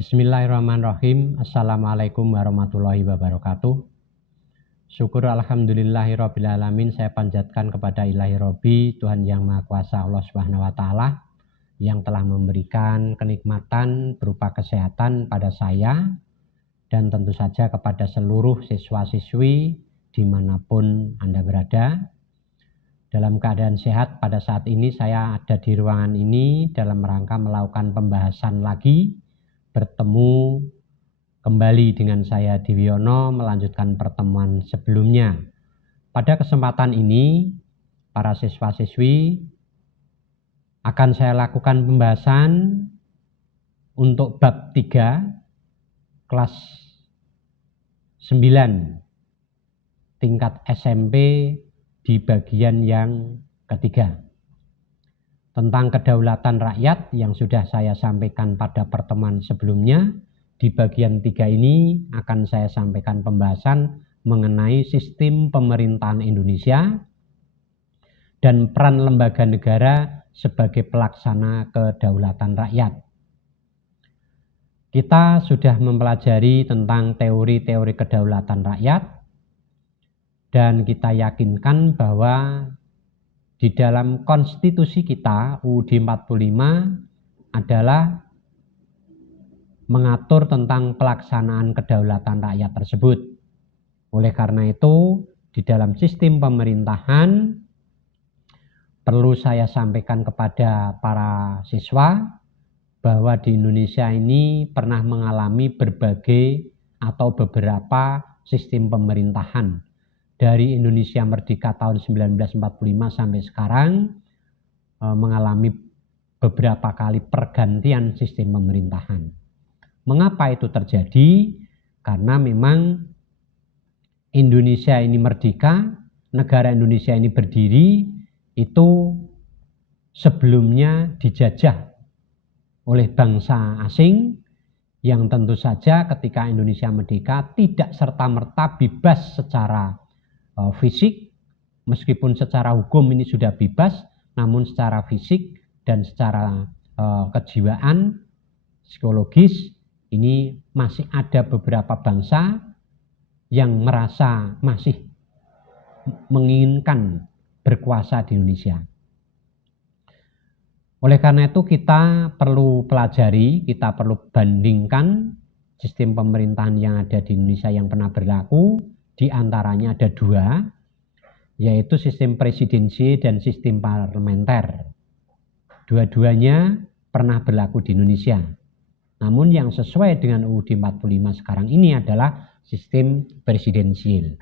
Bismillahirrahmanirrahim. Assalamualaikum warahmatullahi wabarakatuh. Syukur alhamdulillahirabbil alamin, saya panjatkan kepada Ilahi Robbi, Tuhan yang Maha Kuasa Allah Subhanahu wa taala yang telah memberikan kenikmatan berupa kesehatan pada saya dan tentu saja kepada seluruh siswa-siswi dimanapun Anda berada. Dalam keadaan sehat pada saat ini saya ada di ruangan ini dalam rangka melakukan pembahasan lagi, bertemu kembali dengan saya Diwiono melanjutkan pertemuan sebelumnya. Pada kesempatan ini para siswa-siswi akan saya lakukan pembahasan untuk bab 3 kelas 9 tingkat SMP di bagian yang ketiga. Tentang kedaulatan rakyat yang sudah saya sampaikan pada pertemuan sebelumnya, di bagian 3 ini akan saya sampaikan pembahasan mengenai sistem pemerintahan Indonesia dan peran lembaga negara sebagai pelaksana kedaulatan rakyat. Kita sudah mempelajari tentang teori-teori kedaulatan rakyat dan kita yakinkan bahwa di dalam konstitusi kita UUD 45 adalah mengatur tentang pelaksanaan kedaulatan rakyat tersebut. Oleh karena itu, di dalam sistem pemerintahan perlu saya sampaikan kepada para siswa bahwa di Indonesia ini pernah mengalami berbagai atau beberapa sistem pemerintahan. Dari Indonesia merdeka tahun 1945 sampai sekarang mengalami beberapa kali pergantian sistem pemerintahan. Mengapa itu terjadi? Karena memang Indonesia ini merdeka, negara Indonesia ini berdiri, itu sebelumnya dijajah oleh bangsa asing yang tentu saja ketika Indonesia merdeka tidak serta-merta bebas secara fisik, meskipun secara hukum ini sudah bebas, namun secara fisik dan secara kejiwaan, psikologis, ini masih ada beberapa bangsa yang merasa masih menginginkan berkuasa di Indonesia. Oleh karena itu kita perlu pelajari, kita perlu bandingkan sistem pemerintahan yang ada di Indonesia yang pernah berlaku. Di antaranya ada 2, yaitu sistem presidensial dan sistem parlementer. Dua-duanya pernah berlaku di Indonesia. Namun yang sesuai dengan UUD 45 sekarang ini adalah sistem presidensial.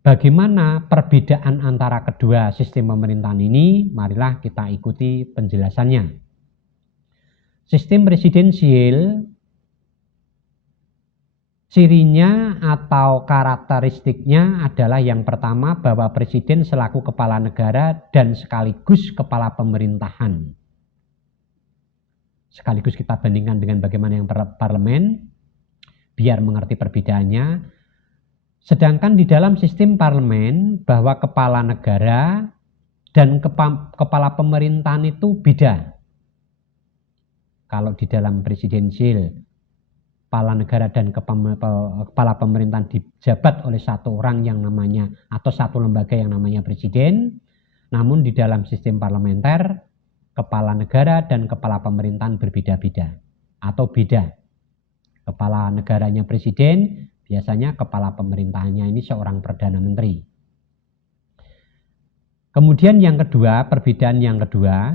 Bagaimana perbedaan antara kedua sistem pemerintahan ini? Marilah kita ikuti penjelasannya. Sistem presidensial cirinya atau karakteristiknya adalah yang pertama bahwa presiden selaku kepala negara dan sekaligus kepala pemerintahan. Sekaligus kita bandingkan dengan bagaimana yang parlemen, biar mengerti perbedaannya. Sedangkan di dalam sistem parlemen bahwa kepala negara dan kepala pemerintahan itu beda. Kalau di dalam presidensial, kepala negara dan kepala pemerintahan dijabat oleh satu orang yang namanya atau satu lembaga yang namanya presiden. Namun di dalam sistem parlementer, kepala negara dan kepala pemerintahan berbeda-beda atau beda. Kepala negaranya presiden, biasanya kepala pemerintahannya ini seorang perdana menteri. Kemudian yang kedua, perbedaan yang kedua,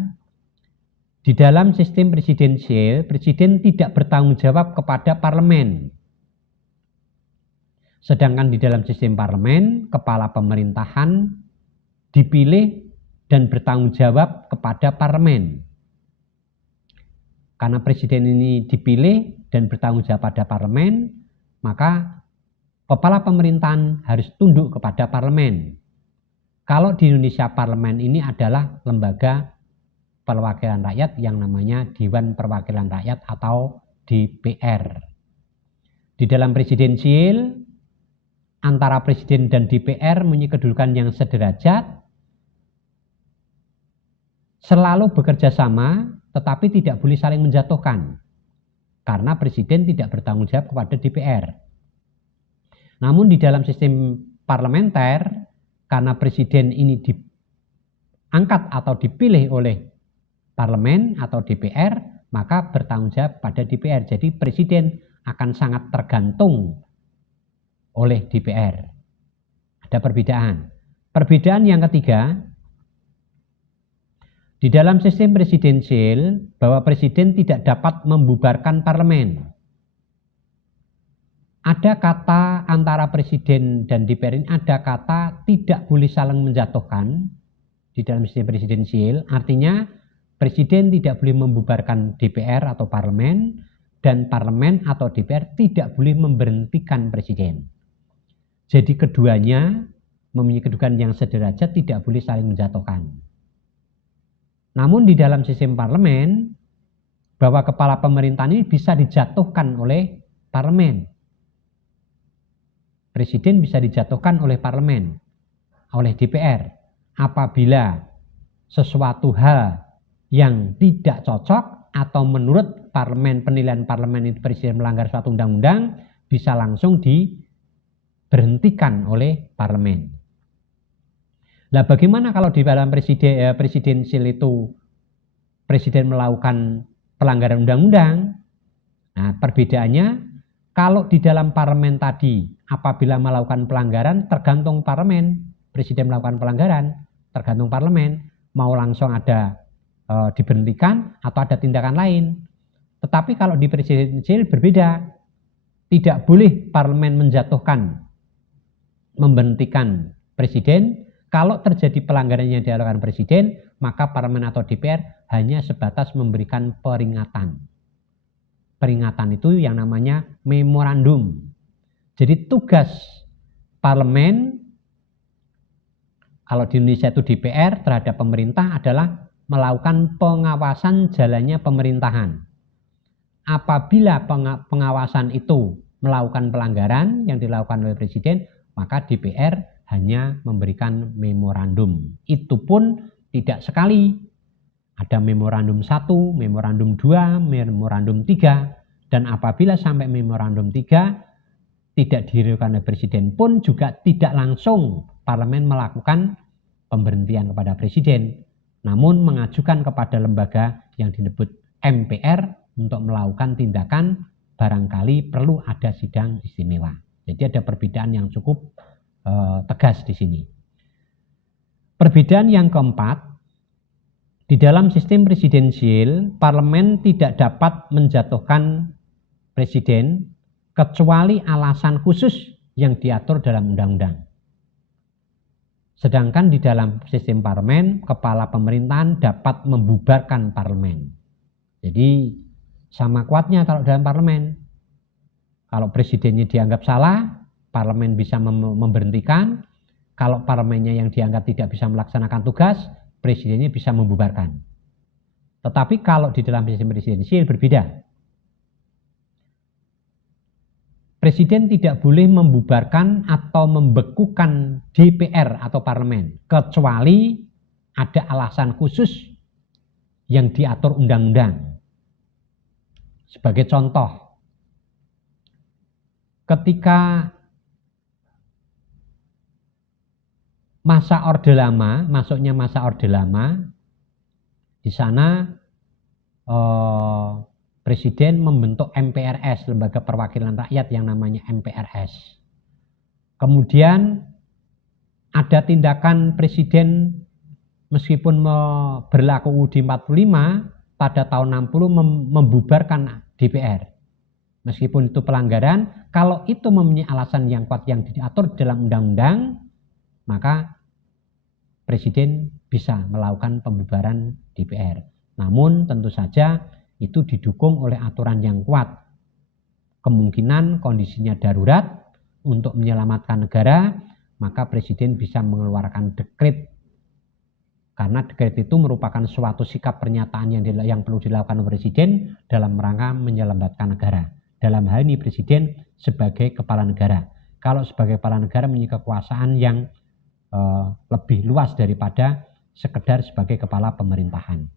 di dalam sistem presidensial, presiden tidak bertanggung jawab kepada parlemen. Sedangkan di dalam sistem parlemen, kepala pemerintahan dipilih dan bertanggung jawab kepada parlemen. Karena presiden ini dipilih dan bertanggung jawab pada parlemen, maka kepala pemerintahan harus tunduk kepada parlemen. Kalau di Indonesia parlemen ini adalah lembaga perwakilan rakyat yang namanya Dewan Perwakilan Rakyat atau DPR. Di dalam presidensial, antara presiden dan DPR mempunyai kedudukan yang sederajat, selalu bekerja sama, tetapi tidak boleh saling menjatuhkan. karena presiden tidak bertanggung jawab kepada DPR. Namun di dalam sistem parlementer, karena presiden ini diangkat atau dipilih oleh parlemen atau DPR, maka bertanggung jawab pada DPR. Jadi presiden akan sangat tergantung oleh DPR. Ada perbedaan. Perbedaan yang ketiga, di dalam sistem presidensial bahwa presiden tidak dapat membubarkan parlemen. Ada kata antara presiden dan DPR ini, ada kata tidak boleh saling menjatuhkan di dalam sistem presidensial. Artinya presiden tidak boleh membubarkan DPR atau parlemen, dan parlemen atau DPR tidak boleh memberhentikan presiden. Jadi keduanya mempunyai kedudukan yang sederajat, tidak boleh saling menjatuhkan. Namun di dalam sistem parlemen, bahwa kepala pemerintahan ini bisa dijatuhkan oleh parlemen. Presiden bisa dijatuhkan oleh parlemen, oleh DPR, apabila sesuatu hal yang tidak cocok atau menurut parlemen, penilaian parlemen itu presiden melanggar suatu undang-undang, bisa langsung diberhentikan oleh parlemen. Nah, bagaimana kalau di dalam presidensial itu presiden melakukan pelanggaran undang-undang? Nah, perbedaannya, kalau di dalam parlemen tadi apabila melakukan pelanggaran tergantung parlemen, presiden melakukan pelanggaran tergantung parlemen, mau langsung ada diberhentikan atau ada tindakan lain. Tetapi kalau di presidensial berbeda, tidak boleh parlemen menjatuhkan, memberhentikan presiden. Kalau terjadi pelanggaran yang dilakukan presiden, maka parlemen atau DPR hanya sebatas memberikan peringatan. Peringatan itu yang namanya memorandum. Jadi tugas parlemen, kalau di Indonesia itu DPR, terhadap pemerintah adalah melakukan pengawasan jalannya pemerintahan. Apabila pengawasan itu melakukan pelanggaran yang dilakukan oleh presiden, maka DPR hanya memberikan memorandum. Itu pun tidak sekali. Ada memorandum 1, memorandum 2, memorandum 3. Dan apabila sampai memorandum 3 tidak diriukan oleh presiden pun juga tidak langsung parlemen melakukan pemberhentian kepada presiden, namun mengajukan kepada lembaga yang disebut MPR untuk melakukan tindakan barangkali perlu ada sidang istimewa. Jadi ada perbedaan yang cukup tegas di sini. Perbedaan yang keempat, di dalam sistem presidensial, parlemen tidak dapat menjatuhkan presiden kecuali alasan khusus yang diatur dalam undang-undang. Sedangkan di dalam sistem parlemen, kepala pemerintahan dapat membubarkan parlemen. Jadi sama kuatnya kalau dalam parlemen. Kalau presidennya dianggap salah, parlemen bisa memberhentikan. Kalau parlemennya yang dianggap tidak bisa melaksanakan tugas, presidennya bisa membubarkan. Tetapi kalau di dalam sistem presidensial berbeda. Presiden tidak boleh membubarkan atau membekukan DPR atau parlemen, kecuali ada alasan khusus yang diatur undang-undang. Sebagai contoh, ketika masa Orde Lama, masuknya masa Orde Lama, di sana presiden membentuk MPRS, Lembaga Perwakilan Rakyat yang namanya MPRS. Kemudian ada tindakan presiden meskipun berlaku UUD 45 pada tahun 60 membubarkan DPR. Meskipun itu pelanggaran, kalau itu mempunyai alasan yang kuat yang diatur dalam undang-undang, maka presiden bisa melakukan pembubaran DPR. Namun tentu saja itu didukung oleh aturan yang kuat. Kemungkinan kondisinya darurat untuk menyelamatkan negara, maka presiden bisa mengeluarkan dekret. Karena dekret itu merupakan suatu sikap pernyataan yang perlu dilakukan oleh presiden dalam rangka menyelamatkan negara. Dalam hal ini presiden sebagai kepala negara. Kalau sebagai kepala negara memiliki kekuasaan yang lebih luas daripada sekedar sebagai kepala pemerintahan.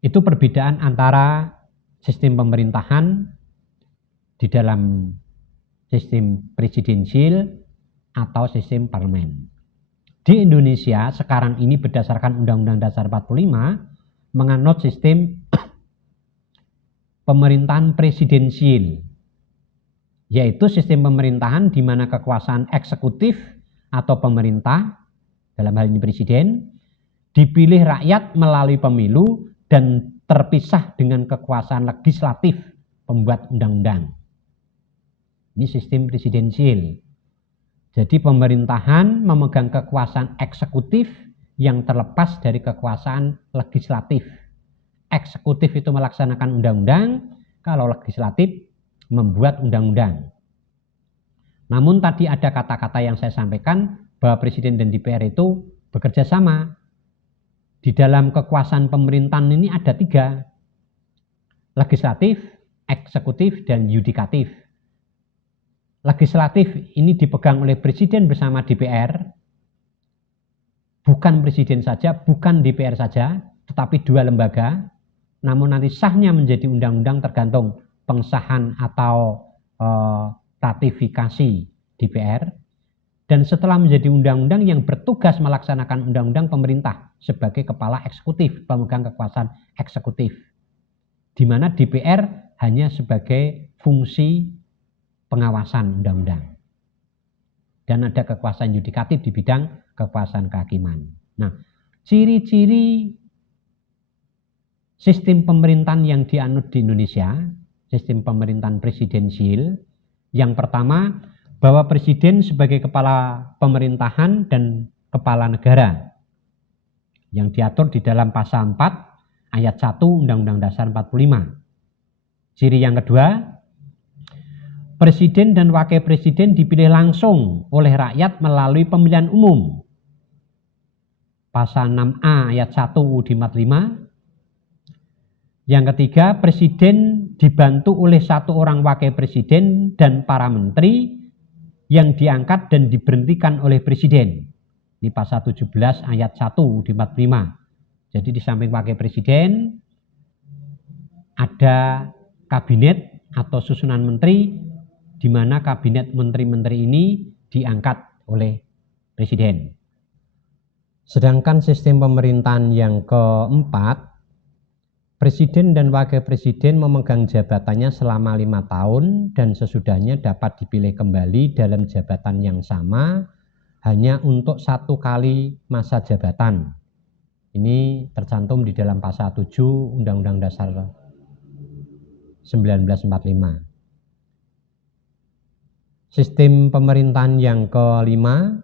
Itu perbedaan antara sistem pemerintahan di dalam sistem presidensial atau sistem parlemen. Di Indonesia sekarang ini berdasarkan Undang-Undang Dasar 45 menganut sistem pemerintahan presidensial, yaitu sistem pemerintahan di mana kekuasaan eksekutif atau pemerintah, dalam hal ini presiden, dipilih rakyat melalui pemilu dan terpisah dengan kekuasaan legislatif pembuat undang-undang. Ini sistem presidensial. Jadi pemerintahan memegang kekuasaan eksekutif yang terlepas dari kekuasaan legislatif. Eksekutif itu melaksanakan undang-undang, kalau legislatif membuat undang-undang. Namun tadi ada kata-kata yang saya sampaikan bahwa presiden dan DPR itu bekerja sama. Di dalam kekuasaan pemerintahan ini ada 3. Legislatif, eksekutif, dan yudikatif. Legislatif ini dipegang oleh presiden bersama DPR. Bukan presiden saja, bukan DPR saja, tetapi 2 lembaga. Namun nanti sahnya menjadi undang-undang tergantung pengesahan atau ratifikasi DPR. Dan setelah menjadi undang-undang yang bertugas melaksanakan undang-undang pemerintah sebagai kepala eksekutif, pemegang kekuasaan eksekutif. Di mana DPR hanya sebagai fungsi pengawasan undang-undang. Dan ada kekuasaan yudikatif di bidang kekuasaan kehakiman. Nah, ciri-ciri sistem pemerintahan yang dianut di Indonesia, sistem pemerintahan presidensial, yang pertama, bahwa presiden sebagai kepala pemerintahan dan kepala negara yang diatur di dalam pasal 4 ayat 1 Undang-Undang Dasar 45. Ciri yang kedua, presiden dan wakil presiden dipilih langsung oleh rakyat melalui pemilihan umum. Pasal 6A ayat 1 UUD 45. Yang ketiga, presiden dibantu oleh 1 orang wakil presiden dan para menteri yang diangkat dan diberhentikan oleh presiden. Ini pasal 17 ayat 1 UUD 45. Jadi di samping wakil presiden ada kabinet atau susunan menteri, di mana kabinet menteri-menteri ini diangkat oleh presiden. Sedangkan sistem pemerintahan yang keempat, presiden dan wakil presiden memegang jabatannya selama 5 tahun dan sesudahnya dapat dipilih kembali dalam jabatan yang sama hanya untuk 1 kali masa jabatan. Ini tercantum di dalam pasal 7 Undang-Undang Dasar 1945. Sistem pemerintahan yang kelima,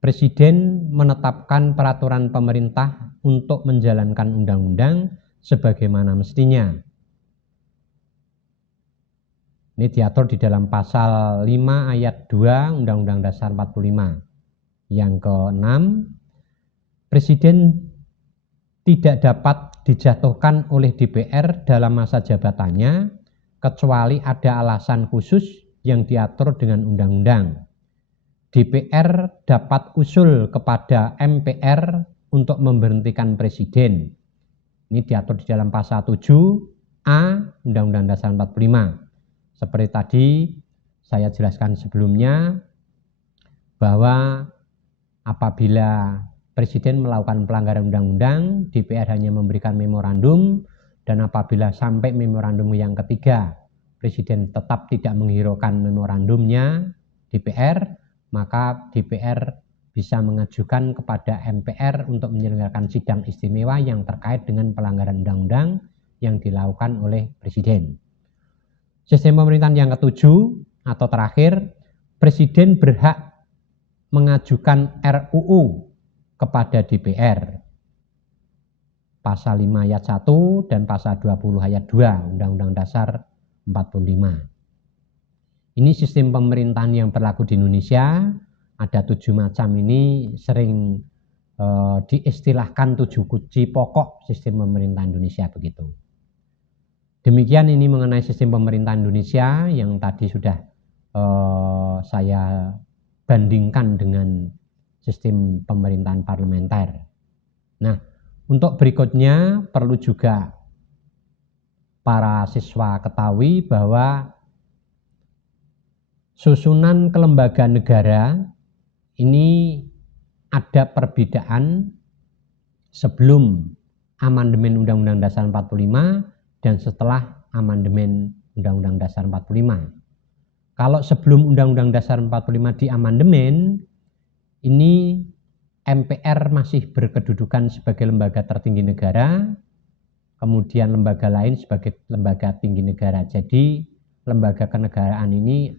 presiden menetapkan peraturan pemerintah untuk menjalankan undang-undang sebagaimana mestinya. Ini diatur di dalam pasal 5 ayat 2 Undang-Undang Dasar 45. Yang keenam, presiden tidak dapat dijatuhkan oleh DPR dalam masa jabatannya kecuali ada alasan khusus yang diatur dengan undang-undang. DPR dapat usul kepada MPR untuk memberhentikan presiden. Ini diatur di dalam pasal 7A Undang-Undang Dasar 45. Seperti tadi saya jelaskan sebelumnya bahwa apabila presiden melakukan pelanggaran undang-undang, DPR hanya memberikan memorandum, dan apabila sampai memorandum yang ketiga, presiden tetap tidak menghiraukan memorandumnya DPR, maka DPR bisa mengajukan kepada MPR untuk menyelenggarakan sidang istimewa yang terkait dengan pelanggaran undang-undang yang dilakukan oleh presiden. Sistem pemerintahan yang ketujuh atau terakhir, presiden berhak mengajukan RUU kepada DPR. Pasal 5 ayat 1 dan pasal 20 ayat 2 Undang-Undang Dasar 45. Ini sistem pemerintahan yang berlaku di Indonesia. Ada 7 macam ini, sering diistilahkan 7 kunci pokok sistem pemerintahan Indonesia begitu. Demikian ini mengenai sistem pemerintahan Indonesia yang tadi sudah saya bandingkan dengan sistem pemerintahan parlementer. Nah, Untuk berikutnya perlu juga para siswa ketahui bahwa susunan kelembagaan negara ini ada perbedaan sebelum amandemen Undang-Undang Dasar 45 dan setelah amandemen Undang-Undang Dasar 45. Kalau sebelum Undang-Undang Dasar 45 diamandemen, ini MPR masih berkedudukan sebagai lembaga tertinggi negara, kemudian lembaga lain sebagai lembaga tinggi negara. Jadi lembaga kenegaraan ini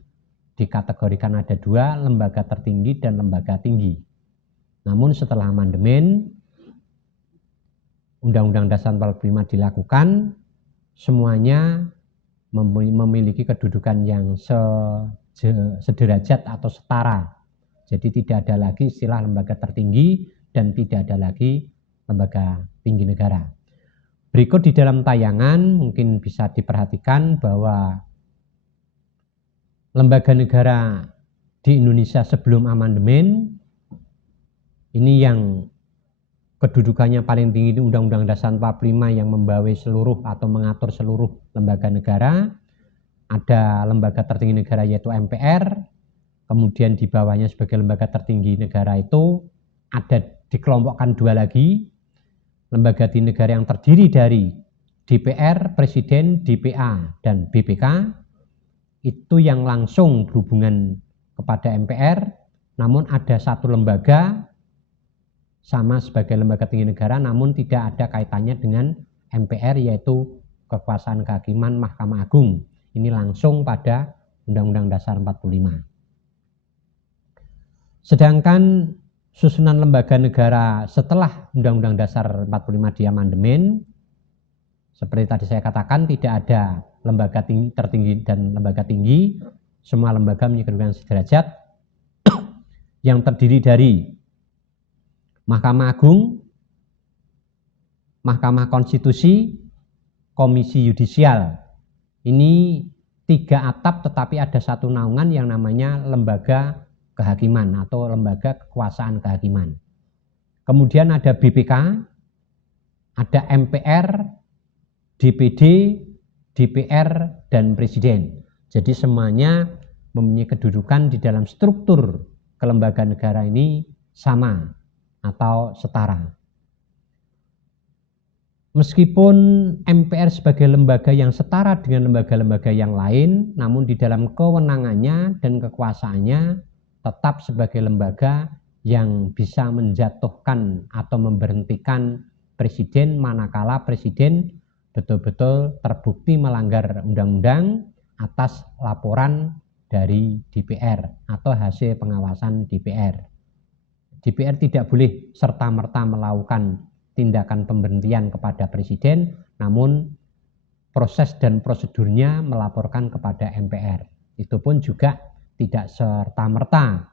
dikategorikan ada dua, lembaga tertinggi dan lembaga tinggi. Namun setelah amandemen Undang-Undang Dasar 45 dilakukan, semuanya memiliki kedudukan yang sederajat atau setara. Jadi tidak ada lagi istilah lembaga tertinggi dan tidak ada lagi lembaga tinggi negara. Berikut di dalam tayangan mungkin bisa diperhatikan bahwa lembaga negara di Indonesia sebelum amandemen ini yang kedudukannya paling tinggi di Undang-Undang Dasar 45 yang membawahi seluruh atau mengatur seluruh lembaga negara. Ada lembaga tertinggi negara yaitu MPR, kemudian di bawahnya sebagai lembaga tertinggi negara itu ada dikelompokkan dua lagi, lembaga tinggi negara yang terdiri dari DPR, Presiden, DPA, dan BPK, itu yang langsung berhubungan kepada MPR, namun ada satu lembaga sama sebagai lembaga tinggi negara namun tidak ada kaitannya dengan MPR yaitu kekuasaan kehakiman Mahkamah Agung. Ini langsung pada Undang-Undang Dasar 45. Sedangkan susunan lembaga negara setelah Undang-Undang Dasar 45 diamandemen, seperti tadi saya katakan tidak ada lembaga tinggi, tertinggi dan lembaga tinggi, semua lembaga memiliki kedudukan sederajat yang terdiri dari Mahkamah Agung, Mahkamah Konstitusi, Komisi Yudisial. Ini tiga atap tetapi ada satu naungan yang namanya lembaga kehakiman atau lembaga kekuasaan kehakiman. Kemudian ada BPK, ada MPR, DPD, DPR, dan Presiden. Jadi semuanya mempunyai kedudukan di dalam struktur kelembagaan negara ini sama atau setara. Meskipun MPR sebagai lembaga yang setara dengan lembaga-lembaga yang lain, namun di dalam kewenangannya dan kekuasaannya tetap sebagai lembaga yang bisa menjatuhkan atau memberhentikan presiden manakala presiden betul-betul terbukti melanggar undang-undang atas laporan dari DPR atau hasil pengawasan DPR. DPR tidak boleh serta-merta melakukan tindakan pemberhentian kepada presiden, namun proses dan prosedurnya melaporkan kepada MPR. Itu pun juga tidak serta-merta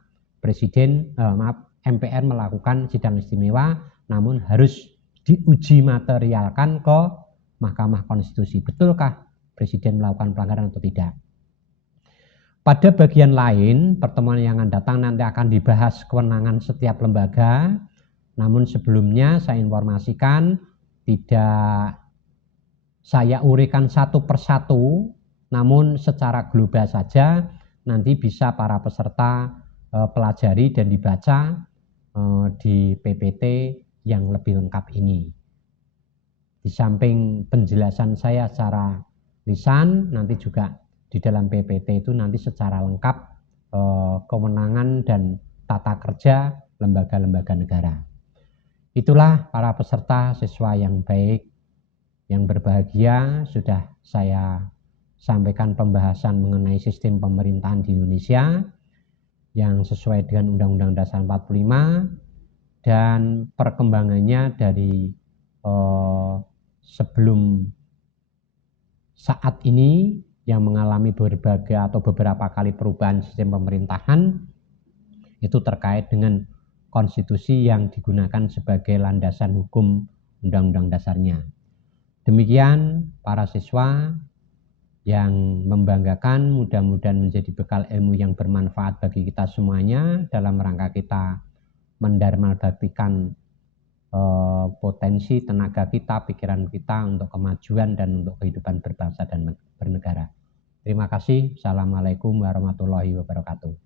MPR melakukan sidang istimewa, namun harus diuji materialkan ke Mahkamah Konstitusi. Betulkah presiden melakukan pelanggaran atau tidak? Pada bagian lain, pertemuan yang akan datang nanti akan dibahas kewenangan setiap lembaga. Namun sebelumnya saya informasikan, tidak saya uraikan satu persatu, namun secara global saja nanti bisa para peserta pelajari dan dibaca di PPT yang lebih lengkap ini. Di samping penjelasan saya secara lisan, nanti juga di dalam PPT itu nanti secara lengkap kewenangan dan tata kerja lembaga-lembaga negara. Itulah para peserta siswa yang baik, yang berbahagia, sudah saya sampaikan pembahasan mengenai sistem pemerintahan di Indonesia yang sesuai dengan Undang-Undang Dasar 45 dan perkembangannya dari sebelum saat ini yang mengalami berbagai atau beberapa kali perubahan sistem pemerintahan itu terkait dengan konstitusi yang digunakan sebagai landasan hukum undang-undang dasarnya. Demikian para siswa yang membanggakan, mudah-mudahan menjadi bekal ilmu yang bermanfaat bagi kita semuanya dalam rangka kita mendarmabaktikan potensi tenaga kita, pikiran kita untuk kemajuan dan untuk kehidupan berbangsa dan bernegara. Terima kasih. Assalamualaikum warahmatullahi wabarakatuh.